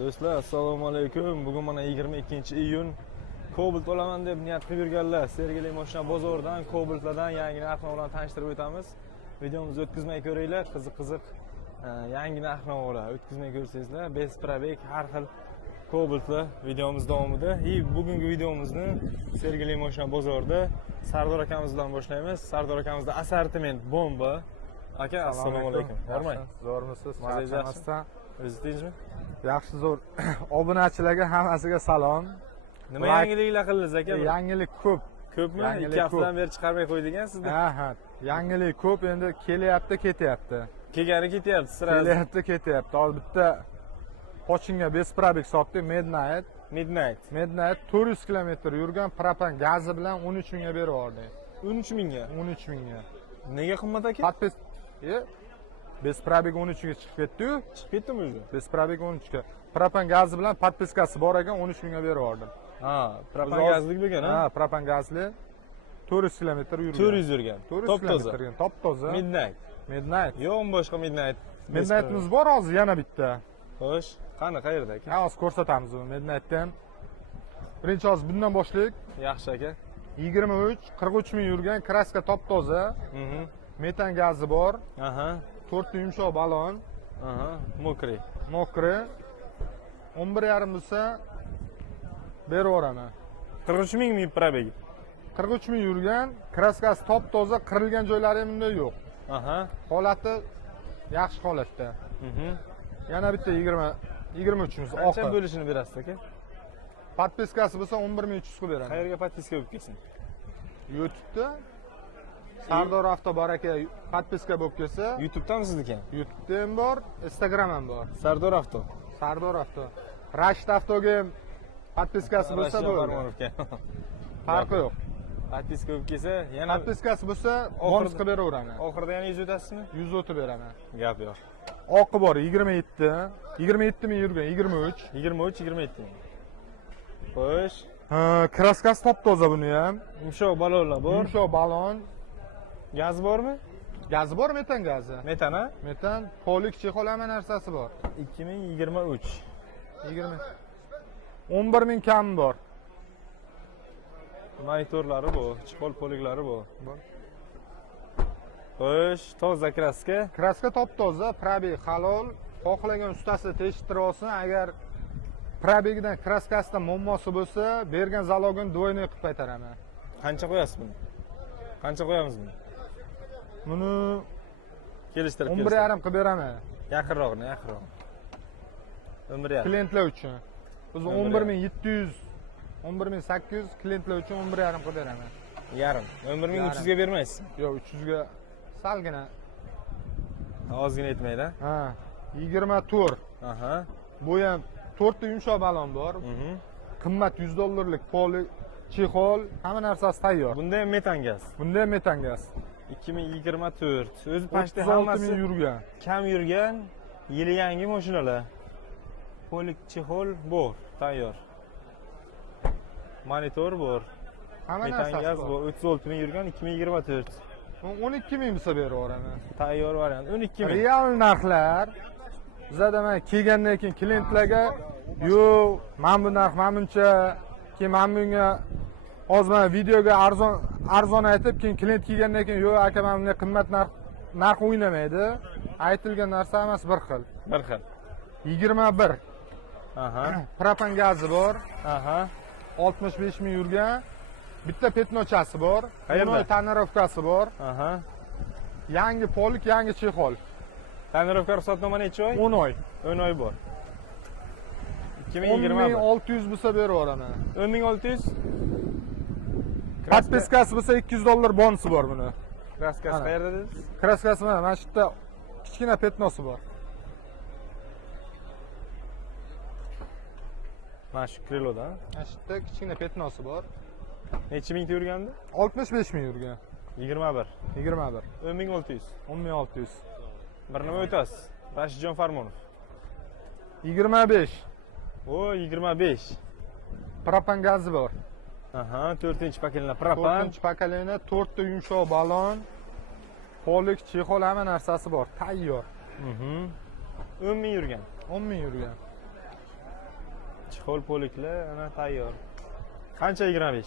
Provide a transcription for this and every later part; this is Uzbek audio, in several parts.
Do'stlar, assalomu alaykum. Bugun mana 22-iyun Cobalt olaman deb niyat qilib yurganlar Sergeli mashina bozoridan Cobaltlardan yangi narx-navolarni tanishtirib o'tamiz. Videomizni o'tkazmay ko'ringlar, qiziq yangi narx-navolar o'tkazmay ko'rsangizlar, besprabek har xil Cobaltlar videomiz davomida. Bugungi videomizni Sergeli mashina bozorida Sardor akamiz bilan boshlaymiz. Sardor akamizda assortiment bomba. Aka, assalomu alaykum. Yormay. Zo'rmisiz? Mazajasiz? O'zingiz tinchmi? Yaxshi, zo'r. Obunachilarga hammasiga salom. Nima yangiliklar qildingiz aka? Yangilik ko'p. Ko'pmi? 2 haftadan beri chiqarmay qo'ydigan sizda. Ha, yangilik ko'p, endi kelyapti, ketyapti. Kelgani ketyapti, sira. Kelyapti, ketyapti. Hozir bitta Pochinga besprabek sotdik, Midnight 400 km yurgan propan gazi bilan 13 mingga berib yubordik. 13 mingga. 13 mingga. Nega qimmat aka? Podpis besprabek 13 ga chiqib ketdi-yu. Chiqib ketdimi o'zi? Besprabek 13 ga. Propan gazi bilan podpiskasi bor ekan, 13 mingga berib yubordim. Ha, propan gazlik bo'lgan, ha? Ha, propan gazli 400 km yurgan. 400 yurgan. Top-toza. Top-toza. Midnight. Yo'qmi boshqa Midnight? Midnight'imiz bor hozir yana bitta. Xo'sh, qani qayerda aka? Ha, hozir ko'rsatamiz uni Midnight'dan. Birinchi hozir bundan boshlaylik. Yaxshi aka. 43 ming yurgan kraska top-toza. Metan gazi bor. Aha. 4 ta yumshoq balon. Aha, mokri. 11,5 bo'lsa berib yuboraman. 43 mingmi probegi? 43 ming yurgan, kraskasi top-toza, qirilgan joylari ham bunday yo'q. Aha. Holati yaxshi holatda. Yana bitta 23 miz oq. Qancha bo'lishini berasiz aka? Podpiskasi bo'lsa 11300 qilib beraman. Qayerga podpiska bo'lib kelsin? YouTube'da Sardor Avto bor aka, podpiska bo'lib kelsa, YouTube'dami sizniki? YouTube'da ham bor, Instagram ham bor. Sardor Avto. Sardor Avto. Rashid Avtoga ham podpiskasi bo'lsa bo'ladi. Farqi yo'q. Podpiska bo'lib kelsa, yana podpiskasi bo'lsa, bonus qilib beraveraman. Oxirida yana 100 o'tasizmi? 100 o'tib beraman. Gap yo'q. Oqi bor 27 ming yurgan, 23 27 ming. Xo'sh. Ha, kraskasi top-toza buni ham. Yumshoq balonlar bor. Yumshoq balon. Gaz bormi? Gazi bor, metan gazi. Metan, ha? Metan, polik, chexol hamma narsasi bor. 2023. 11 ming kami bor. Monitorlari bor, chexol poliklari bor. Xo'sh, toza kraska. Kraska top-toza, probeg halol. Xohlagan ustasida tekshirib olsin, agar probegidan kraskasidan muammosi bo'lsa, bergan zalogini двойной qilib qaytaraman. Qancha qo'yasiz buni? Qancha qo'yamiz buni? Buni kelishtirib 1,5 qilib beraman. Yaqinroqni. 1,5. Klientlar uchun. Biz 11700, 11800 klientlar uchun 1,5 qilib beraman. Yarim. 11300 ga bermaysiz? Yo'q, 300 ga salgina. Ozgina yetmaydi. Ha, 24. Aha. Bu ham 4 ta yumshoq balon bor. Qimmat $100lik poli, chexol, hamma narsasi tayyor. Bunda ham metan gaz. Bunda ham metan gaz. 2024. O'zi pashta 36 hammasi ming yurgan. Kam yurgan, yili yangi mashinalar. Polik chexol bor, tayyor. Monitor bor. Hamma metan narsasi gaz bor. 36 ming yurgan 2024. 12 ming bo'lsa berib yuboraman. Tayyor variant 12 ming. Real narxlar. Bizda men kelgandan keyin klientlarga, "Yo'q, men bu narx men buncha, keyin men bunga hozir men videoga arzon aytib, keyin klient kelgandan keyin, "Yo'q, aka, men bunday qimmat narx o'ynamaydi." Aytilgan narsa emas bir xil. 21. Aha. Propan gazi bor. Aha. 65 ming yurgan. Bitta petnochasi bor. Qayerda? Tonirovkasi bor. Aha. Yangi polik, yangi chexol. Tonirovka ruxsatnoma necha oy? 10 oy. 10 oy bor. 2021. 10600 bo'lsa berib yuboraman. 10600. Podpiskasi bo'lsa $200 bonusi bor buni. Kraskasi qayerda dedingiz? Kraskasi mana shu yerda kichkina petnosi bor. Mana shu kriloda. Mana shu yerda kichkina petnosi bor. Necha mingta yurgandi? 65 ming yurgan. 21. 21. 10600. 10600. Bir nima o'tasiz? Rashidjon Farmonov. 25. O, 25. Propan gazi bor. Aha, 4-pakelina propan. 4-pakelina, 4 ta yumshoq balon. Polik, chexol hamma narsasi bor, tayyor. 10 ming yurgan. 10 ming yurgan. Chexol poliklar ana tayyor. Qancha 25?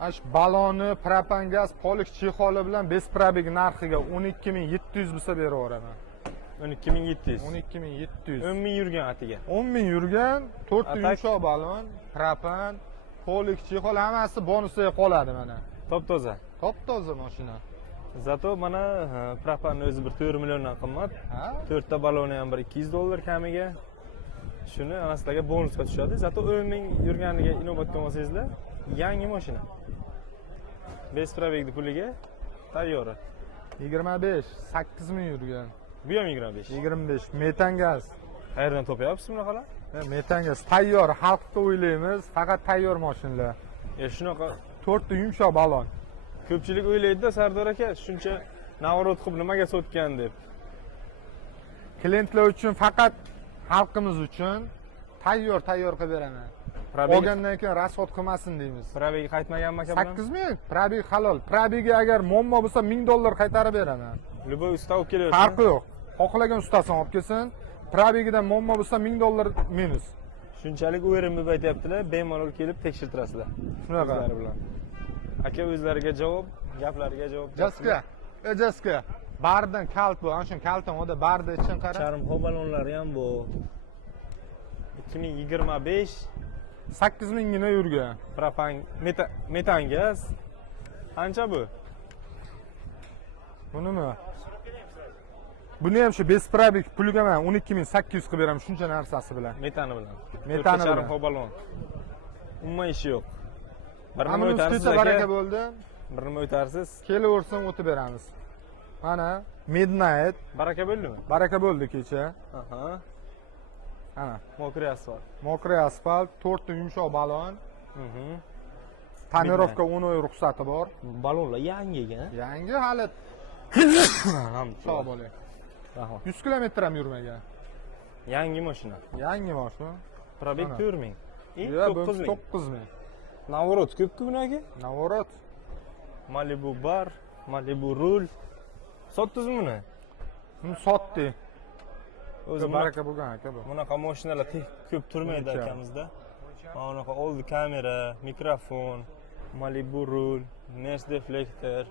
Ash baloni, propan gaz, polik chexoli bilan besprabeg narxiga 12700 bo'lsa beraveraman. 12700. 12700. 10.000 yurgan atiga. 10.000 yurgan, 4 ta Atak. yumshoq balon, propan, polik chexol hammasi bonusga qoladi mana. Top toza. Top-toza mashina. Zato mana propanni o'zi bir 4 milliondan qimmat. Ha? 4 ta baloni ham bir 200 dollar kamiga. Shuni anasilarga bonusga tushadi. Zato 10.000 yurganiga inobatga olsangizlar, yangi mashina. Besprabegni puliga tayyor. 25, 8000 yurgan. Bu ham 25. 25 metan gaz. Qayerdan topyapsiz bunaqalar? Metan gaz tayyor, xalqqa o'ylaymiz, faqat tayyor mashinalar. Shunaqa 4 ta yumshoq balon. ko'pchilik o'ylaydi-da, Sardor aka, shuncha navorot qilib nimaga sotgan deb. Klientlar uchun faqat xalqimiz uchun tayyor qilib beraman. Olgandan keyin rasxod qilmasin deymiz. Probegi qaytmaganmi aka bilan? 8000 probeg halol. Probegi agar muammo bo'lsa 1000 dollar qaytarib beraman. Любой usta olib kelaversin. Farqi yo'q. Xohlagan ustasini olib kelsin. Probegidan muammo bo'lsa 1000 dollar minus. Shunchalik o'yrim deb aytyaptilar, bemalol kelib tekshirtirasizlar. Shunaqa. O'zlari bilan. Aka o'zlariga javob, gaplariga javob. Jaska. Bardan kalt bu. Ana shu kaltdan oda barda için qara. Charm balonlari ham bu. 2025 8000 gina yurgan. propan metan gaz. Qancha bu? Bunimi? Buni ham shu besprabeg puliga men 12800 qilib beraman shuncha narsasi bilan. Metani bilan. Metani bilan. Charm balon. Umuman ishi yo'q. Bir nima Ammo o'tarsiz ustida baraka aka? bo'ldi. Bir nima o'tarsiz? Kelaversin o'tib beramiz. Mana Midnight Baraka bo'ldimi? baraka bo'ldi kecha. Aha. Ana Mokriy asfalt. mokriy asfalt, 4 ta yumshoq balon, Mhm. tonirovka 10 oy ruxsati bor. Balonlar yangi ekan. Yangi hali Hamd. sog' bo'ling. Rahmat. 100 kilometr ham yurmagan. Yangi mashina. Yangi mashina. Probeg Ana. 4000. Yo'q, 9000. 9000. Navorot ko'p-ku bunaga. Navorot. Malibu bar, Malibu rul. Sotdingizmi buni? Buni sotdi. O'zi Baraka bo'lgan aka bu. bunaqa mashinalar ko'p turmaydi Buncha. akamizda. Mana bunaqa oldi kamera, mikrofon, Malibu rul, Nest deflektor.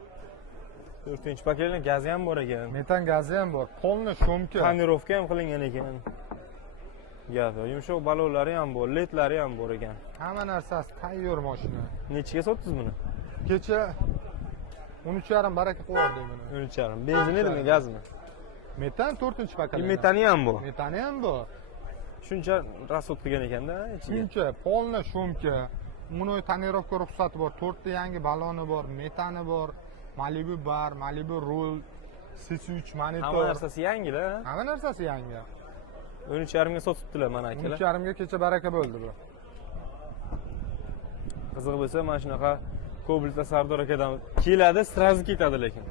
4-paketli gazi ham bor ekan. Metan gazi ham bor. Polni shumka. Tonirovka ham qilingan ekan. Gapi, yumshoq balonlari ham bor, ledlari ham bor ekan. Hamma narsasi tayyor mashina. Nechiga sotdingiz buni? Kecha 13,5 baraka qo'yardik buni. 13,5. Benzin edimi, gazmi? Metan 4-paketli. Metani ham bor. Metani ham bor. Shuncha rasxod qilgan ekanda ichiga. Shuncha polni shumka. Unoy tonirovka ruxsati bor. 4 ta yangi baloni bor, metani bor, Malibu bar, Malibu rul, CS3 monitor. Hamma narsasi yangi-da. Hamma narsasi yangi. 13,5 ga sotibdilar mana akalar. 13,5 ga kecha baraka bo'ldi bu. Qiziq bo'lsa, mana shunaqa Kobaltda Sardor akadan keladi, sразу ketadi lekin.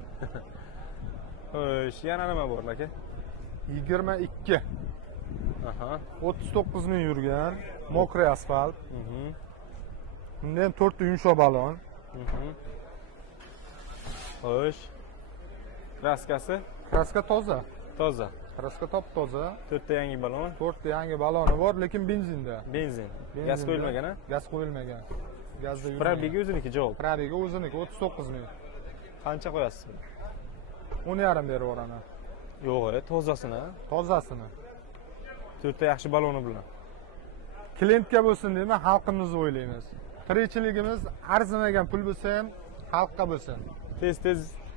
Xo'sh, yana nima bor aka? 22. Aha. 39,000 yurgan, mokriy asfalt. Mhm. Bunda ham 4 ta yumshoq balon. Mhm. Xo'sh. Kraskasi Kraska toza. toza. Kraska top toza. 4 ta yangi balon, 4 ta yangi baloni bor, lekin benzinda. benzin. Gaz Benzinda. qo'yilmagan a? Gaz qo'yilmagan. Gazda yurmaydi. Probegi o'ziniki javob. Probegi o'ziniki 39,000. Qancha qo'yasiz buni? 10,5 berib yuboraman. Yo'q, tozasini. Tozasini. 4 ta yaxshi baloni bilan. Klientga bo'lsin deyman, xalqimizni o'ylaymiz. Tirikchiligimiz arzimagan pul bo'lsa ham xalqqa bo'lsin. Tez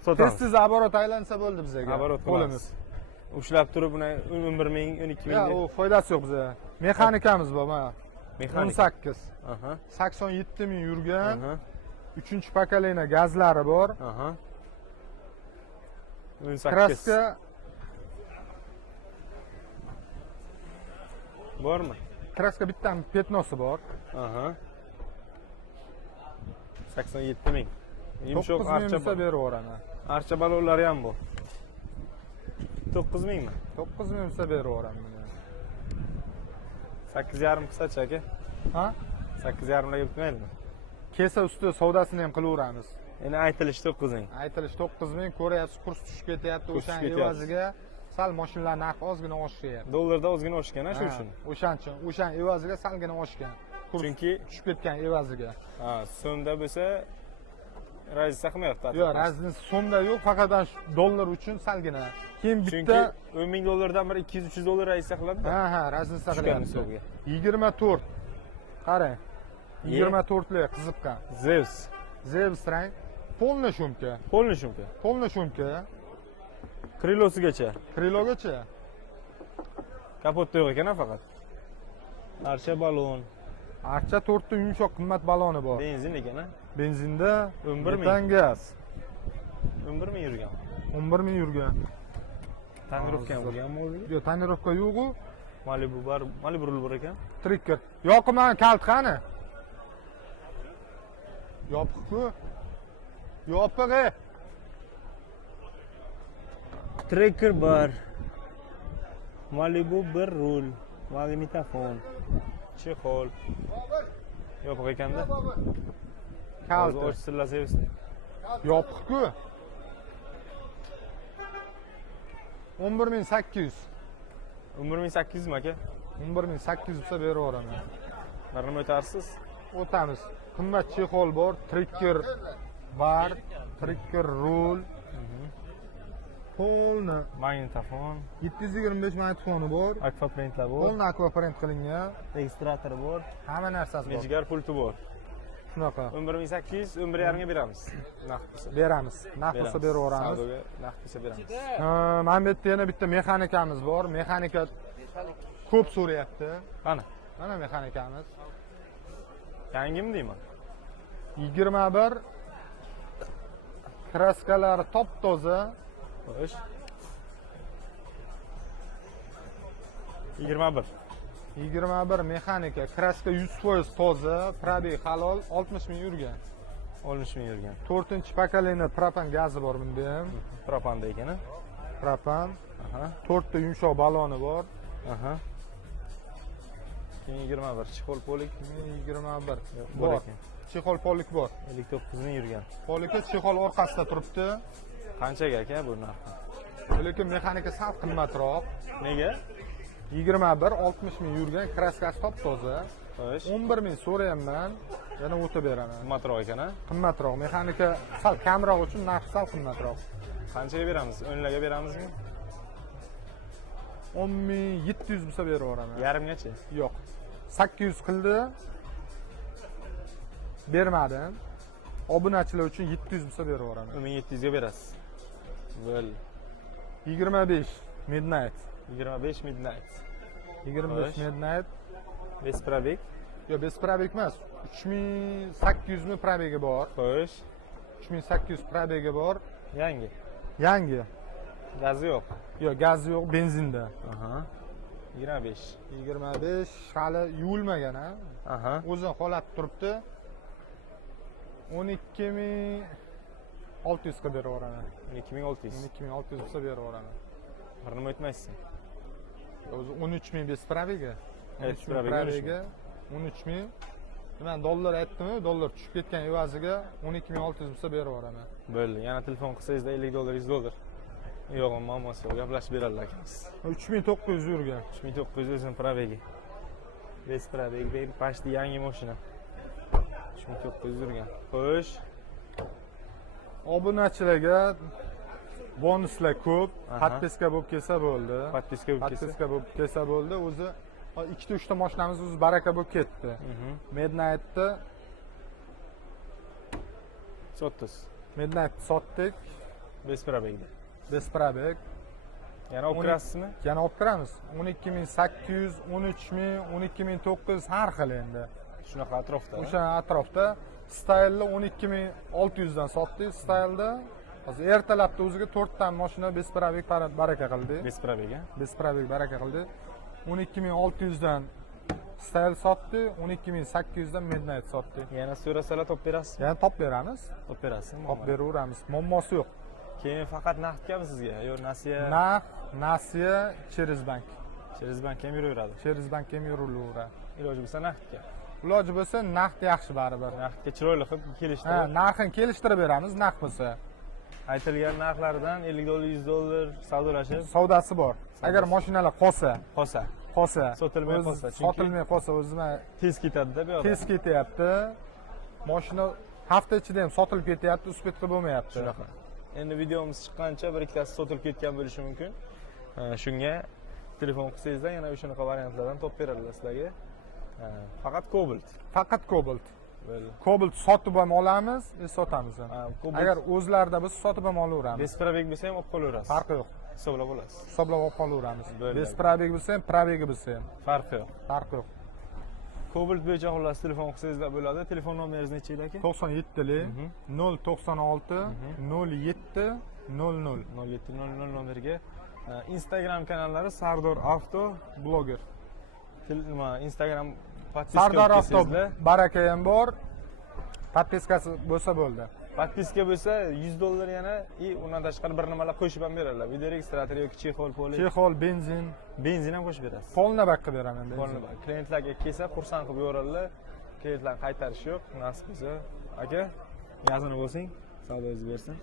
sotamiz. Tez оборот aylansa bo'ldi bizga. Оборот qo'limiz. Ushlab turib buni 11 ming, 12 Ya, ming. u foydasi yo'q bizga. Mexanikamiz bor, mana. Mexanik. 18. Aha. 87,000 yurgan. Aha. 3-pakalina gazlari bor. Aha. 18. Kraska bormi? kraska bitta petnosi bor. Aha. 87 ming. Yumshoq 9,000 archa bo'lsa berib yuboraman. archa balonlari ham bor. 9 mingmi? 9,000 bo'lsa berib yuboraman. 8,5 qilsa-chi aka? Ha? 8,5 larga bitmaydimi? Kesa ustida savdosini ham qilaveramiz. Endi aytilish 9 ming. Aytilish 9,000, ko'ryapsiz, kurs tushib ketyapti. Kurs O'shaning tushib ketyapti. evaziga sal mashinalar narxi ozgina oshyapti. Dollarda ozgina oshgan-a, shu uchun. O'shan evaziga salgina oshgan. Chunki tushib ketgan evaziga. so'mda bo'lsa razisa qilmayapti. Yo'q, razisa so'mda yo'q, faqat dollar uchun salgina. Keyin Chunki bitta 10 ming dollardan bir 200-300 dollar razisa qiladi-da. ha, razisa qilyapti. hisobga. 24. Qarang. 24 lik qiziqqan. Zeus rang. Polni shumka. Polni shumka. Krilosigacha. Krilogacha. Kapotda yo'q ekan faqat. Archa balon. Archa 4 ta yumshoq qimmat baloni bor. Benzin ekan-a? Benzinda 11 ming. metan gaz. 11 ming yurgan. 11 ming yurgan. Tonirovka bo'lganmi o'zi? Yo'q, tonirovka yo'q-ku. Malibu rul bor ekan. Trigger. Yoqman kalt qani? Yopiq-ku. Yopiq. Tracker bor. Malibu bir rul, magnitofon, chexol. Yopiq ekanda. Kalt. Hozir ochsillasangiz. Yopiq-ku. 11800. 11800 mi aka? 11800 bo'lsa berib yuboraman. Bir nima o'tarsiz? O'tamiz. Qimmat chexol bor, trigger bar, trigger rul. Polni Magnitofon, 725 magnitofoni bor. akvaprintlar bor, Polni akvaprint qilingan. registratori bor, Hamma narsasi bor. mejgar pulti bor. Shunaqa. 11800, 11.5 ga beramiz. Naqd bo'lsa. Beramiz. Naqd bo'lsa berib yuboramiz. Savdoga naqd bo'lsa beramiz. Mana bu yerda yana bitta mexanikamiz bor. Mexanika ko'p so'rayapti. Qani? Mana mexanikamiz. Yangimi deyman? 21 kraskalari top-toza. Xo'sh. 21. 21 mexanika, kraska 100% toza, probeg halol, 60 ming yurgan. 60 ming yurgan. 4-pokoleniya propan gazi bor bunda ham. Propanda ekan-a? Propan. Aha. 4 ta yumshoq baloni bor. Aha. 21 chexol polik 21 bor bor. ekan. Chexol polik bor. 59 ming yurgan. Polika chexol orqasida turibdi. Qanchaga aka bu narxi? Lekin mexanika sal qimmatroq. Nega? 21 60 ming yurgan, kraskasi top-toza. Xo'sh. 11 ming so'rayapman. Yana o'tib beraman. Qimmatroq ekan-a? Qimmatroq. Mexanika sal kamroq uchun narxi sal qimmatroq. Qanchaga beramiz? O'nlarga beramizmi? 10700 bo'lsa berib yuboraman. Yarimgacha? Yo'q. 800 qildi. Bermadim. Obunachilar uchun 700 bo'lsa berib yuboraman. 1700 ga berasiz. Bo'l. 25 midnight. 25 midnight. 25 Xo'sh. midnight. Bez probeg. Yo'q, bez probeg emas. 3800 mi probegi bor. Xo'sh. 3800 probegi bor. Yangi. Yangi. Gazi yo'q. Yo'q, gaz yo'q, benzinda. Aha. 25. 25 hali yuvilmagan ha. Aha. O'zi holat turibdi. 12600 ga berib yuboraman. 12600. 12600 bo'lsa berib yuboraman. Bir nima o'tmaysiz. O'zi 13000 bez probegi. Evet, 13000 probegi 13000. Men dollar aytdim-ku, dollar tushib ketgan evaziga 12600 bo'lsa berib yuboraman. Bo'ldi. Yana telefon qilsangiz 50 dollar, 100 dollar. Yo'q, muammosi yo'q. Gaplashib beradilar akamiz. 3900 yurgan. 3900 o'zini probegi. Bez probeg, почти yangi mashina. 3900 yurgan. Xo'sh. Obunachilarga bonuslar ko'p. Aha. Podpiska bo'lib kelsa bo'ldi. Podpiska bo'lib kelsa. Podpiska bo'lib kelsa bo'ldi. O'zi 2-3 ta mashinamiz o'zi baraka bo'lib ketdi. Midnight'da Sotdingiz. Midnight sotdik. Bez probegda. Bez probeg. Yana olib kirasizmi? Yana olib kiramiz. 12800, 13000, 12900 har xil endi. Shunaqa atrofda. O'sha atrofda Style'ni 12600 dan sotdik. Style'da hozir ertalabda o'ziga 4 ta mashina bez probeg baraka qildi. Bez probeg, ha? Bez probeg baraka qildi. 12600 dan Style sotdi, 12800 dan Midnight sotdi. Yana so'rasalar topib berasiz? Yana top beramiz. Topib berasizmi? Top beraveramiz. Muammosi yo'q. Keyin faqat naqdkami sizga? Yo'q, nasiya. Nasiya через bank. Через bank ham yuraveradi. Через bank ham yurilaveradi. Iloji bo'lsa naqdga. Iloji bo'lsa naqd yaxshi baribir. Naqdga chiroyli qilib kelishtirib. Ha, narxini kelishtirib beramiz, naqd bo'lsa. aytilgan narxlardan $50 $100 savdolashib savdosi bor. Agar mashinalar qolsa, qolsa sotilmay o'zi qolsa, chunki sotilmay qolsa o'zima tez ketadi-da bu yoqda. tez ketyapti. Mashina hafta ichida ham sotilib ketyapti, uspetga bo'lmayapti. Shunaqa. Endi videomiz chiqqancha bir ikkitasi sotilib ketgan bo'lishi mumkin. Shunga telefon qilsangizlar yana shunaqa variantlardan topib beradilar sizlarga. Faqat Cobalt. Faqat Cobalt. Bo'ldi. Cobalt sotib ham olamiz, sotamiz ham. Cobalt Agar o'zlarida biz sotib ham olaveramiz. Besprabeg bo'lsa ham olib qolaverasiz. Farqi yo'q. Hisoblab olasiz. Hisoblab olib qolaveramiz. Bo'ldi. Besprabeg bo'lsa ham, probegi bo'lsa ham. Farqi yo'q. Farqi yo'q. Cobalt bo'yicha xullas telefon qilsangizlar bo'ladi. Telefon nomeringiz necha edi aka? 97lik 096 07 00 0700 nomeriga Instagram kanallari Sardor Avto bloger. Instagram Sardor podpiska Avto baraka ham bor. Podpiskasi bo'lsa bo'ldi. Podpiska bo'lsa $100 yana undan tashqari bir nimalar qo'shib ham beradilar. Video registrator yoki chexol, poli. Chexol, benzin ham qo'shib berasiz. polni bak qilib beraman. Klientlarga kelsa xursand qilib yuboradilar. Klientlar qaytarish yo'q. Nasib bo'lsa, aka, gazini bo'lsang, savdoyingizni bersin.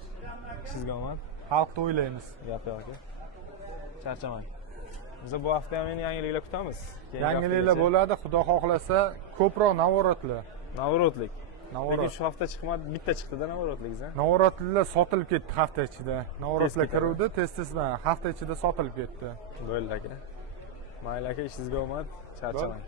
Sizga omad. Xalqni o'ylaymiz. Gap yo'q aka. Charchamang. Biz bu hafta ham yangiliklar kutamiz. Yangiliklar bo'ladi, Xudo xohlasa, ko'proq navorotlar. Navorotlik. Navorot. Lekin shu hafta chiqmadi, bitta chiqdi-da navorotligingiz. Navorotlar sotilib ketdi hafta ichida. Navorotlar kiruvdi, tez-tez hafta ichida sotilib ketdi. Bo'ldi aka. Mayli aka, ishingizga omad. Charchamang.